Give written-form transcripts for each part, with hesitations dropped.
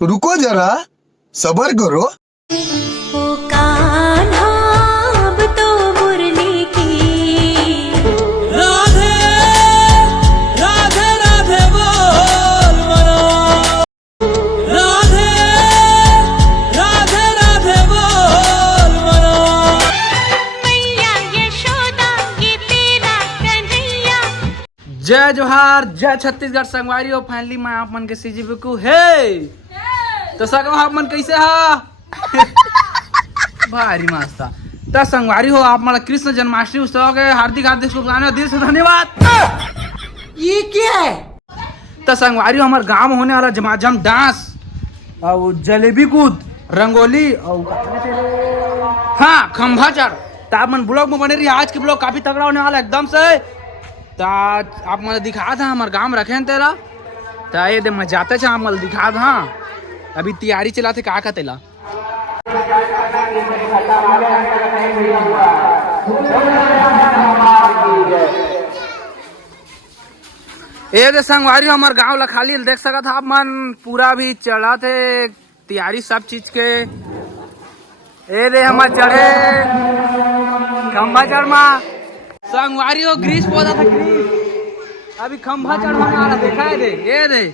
रुको जरा, सबर करो। ओ कान्हा अब तो मुरली की राधे राधे राधे बोल मनो, राधे राधे राधे बोल मनो। मैया यशोदा ये तेरा कन्हैया। जय जोहार, जय छत्तीसगढ़ संगवारी हो। फाइनली मैं आप मन के सीजीपी को है तो सगो आप मन कैसे हा भारी मस्त तो संगवारी हो। आप मन कृष्ण जन्माष्टमी उत्सव के हार्दिक हार्दिक शुभकामनाएं, दिल से धन्यवाद। ये क्या है तो संगवारी हो, हमारे गांव में होने वाला झमाझम डांस और जलेबी कूद, रंगोली और हाँ खंभा चढ़। तो आप मन ब्लॉग में बने रही। आज के ब्लॉग काफी तगड़ा होने वाला एकदम से। तो आप मुझे दिखा था हमारे गांव में रखे तेरा तो ये दे मैं जाते थे, आप मुझे दिखा था। अभी तैयारी चला थे का तेला ये दे संगवारी हमारे गांव ला खाली देख सका था आप मन पूरा भी चढ़ा थे तैयारी सब चीज के। ये दे हमारे चढ़े खंभा चढ़ संगवारी हो ग्रीस पौधा था ग्रीस। अभी खंभा चढ़वाने वाला देखा है दे ये दे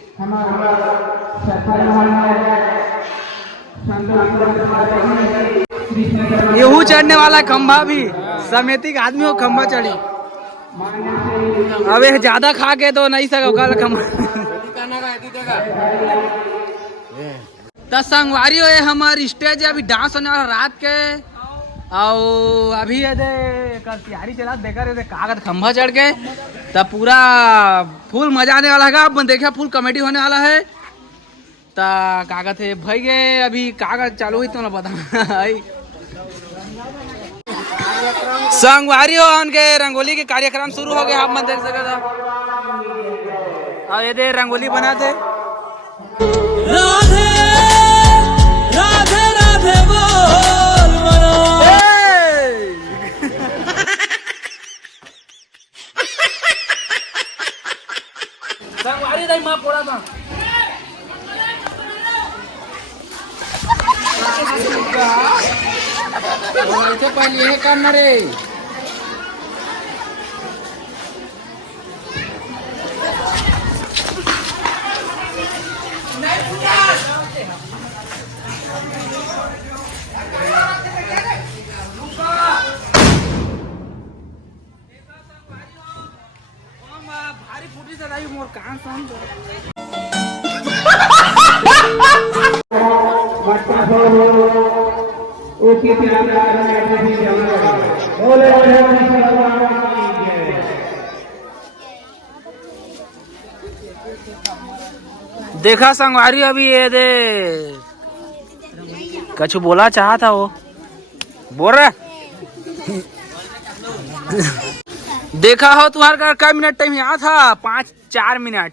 यहू चढ़ने वाला खंभा भी समिति का आदमी हो खंभा चढ़ी। अबे ज्यादा खा के तो नहीं सका खंभा तो संगवारी हो। हमारी स्टेज है अभी डांस होने वाला रात के और अभी ये तैयारी चला देखा रहे कागज खंभा चढ़ के तब पूरा फुल मजा आने वाला है। अब देखा फुल कॉमेडी होने वाला है। तो कागज है भाई गए अभी कागज चालू हुई तो ना पता संगवारी हो उनके रंगोली के कार्यक्रम शुरू हो गए। आप मन देख सका था और ये दे रंगोली बनाते राधे राधे राधे बोल मनो। संगवारी दाई मां पोड़ा था पहले यह करना रे भारी फूटी से रही मोर कान समझ देखा संगवारी अभी ये दे कछु बोला चाहा था वो बोल रहा देखा हो तुम्हारा का मिनट टाइम यहाँ था 5-4 मिनट।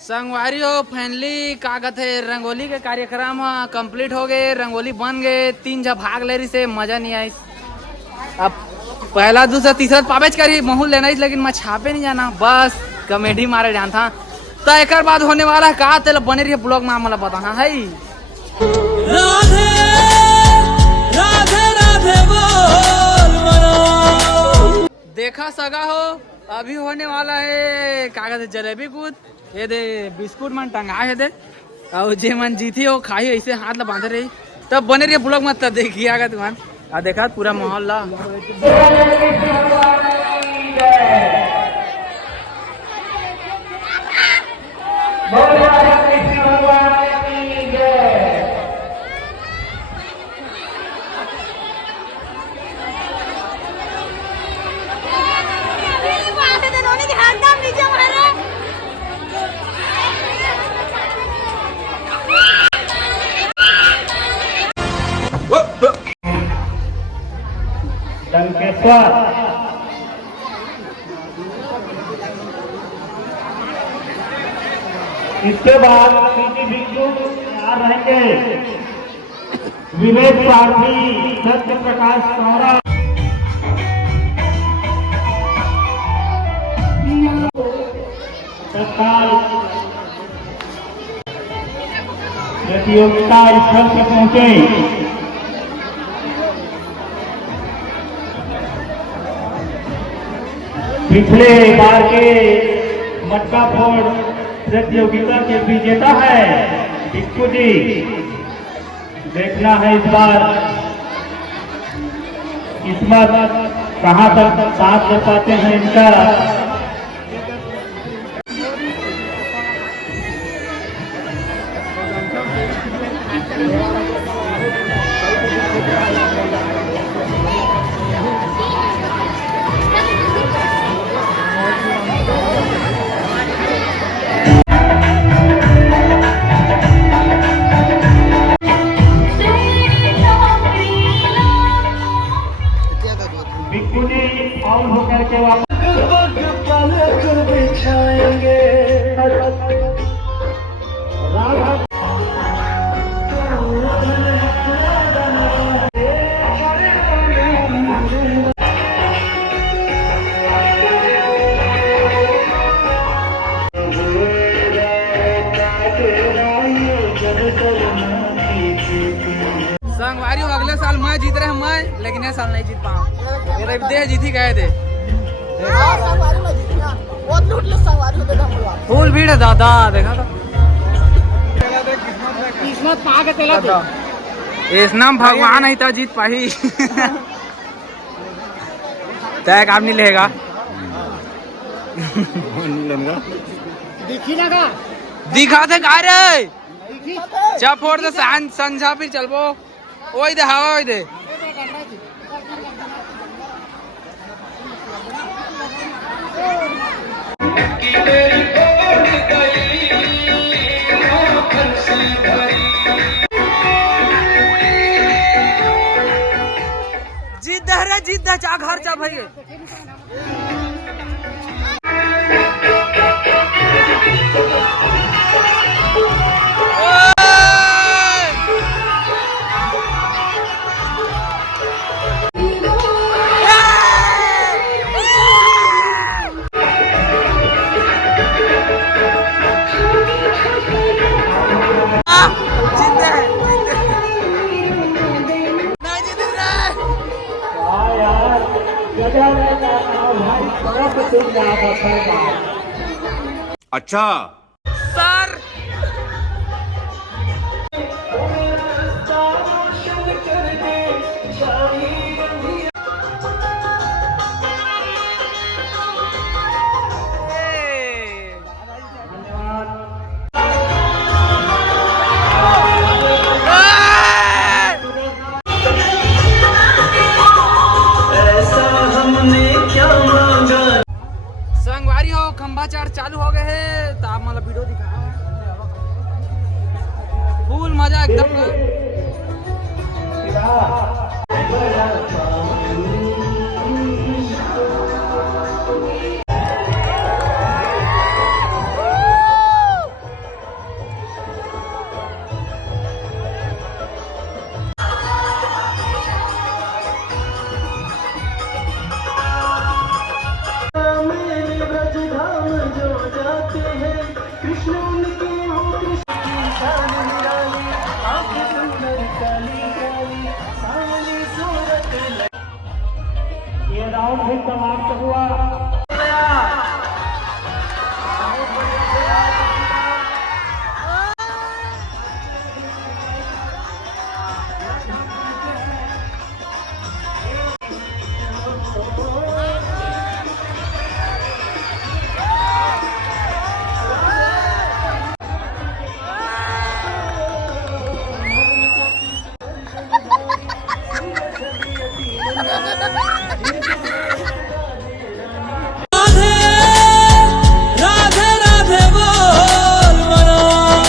संगवारी हो फाइनली का कहते रंगोली के कार्यक्रम कंप्लीट हो गए, रंगोली बन गए। 3 जब भाग ले रही से मजा नहीं आई। अब पहला दूसरा तीसरा पावेज करी महूल लेना लेकिन मैं छापे नहीं जाना बस कॉमेडी मारे जान था। तो एक बाद होने वाला है का तेल बने रही ब्लॉग में मला बताना है। राधे राधे राधे बोल मनो। देखा सगा हो अभी होने वाला है का कहते जलेबी कूद। ये दे बिस्कुट मन टंगा है दे और जे मन जीती हो खाई ऐसे हाथ ला बांधे रही तब बने रही ब्लॉग मत देखिएगा तुमान आ देखा पूरा माहौल ला। टंकेश्वर इसके बाद पीटी भिक्षु तैयार रहेंगे। विवेक पार्थी, सत्य प्रकाश सौरभ। तत्काल प्रतियोगिता स्थल पर पहुंचे। पिछले बार के मटका फोड़ प्रतियोगिता के विजेता है टिक्कू जी। देखना है इस बार किस्मत कहां तक साथ दे पाते हैं इनका। बिक्कू जी आउट होकर के वापस संगवारी अगले साल मैं जीत रहे मैं, लेकिन ये साल नहीं जीत पाऊँ। मेरे देह जीत गए थे। फुल भीड़ है दादा, देखा था किस्मत पा के चला था। इस नाम भगवान नहीं था जीत पाही। तय काम नहीं लेगा। दिखा थे का रे चा फोड़ दे संझा फिर चलबो ओई दे हवा ओई दे। जीत दे चा घर चा भैया। अच्छा सर संगवारी हो खंबा चार चालू हो गए है तो आप मतलब वीडियो दिखा फुल मजा एकदम ये राउंड भी समाप्त हुआ।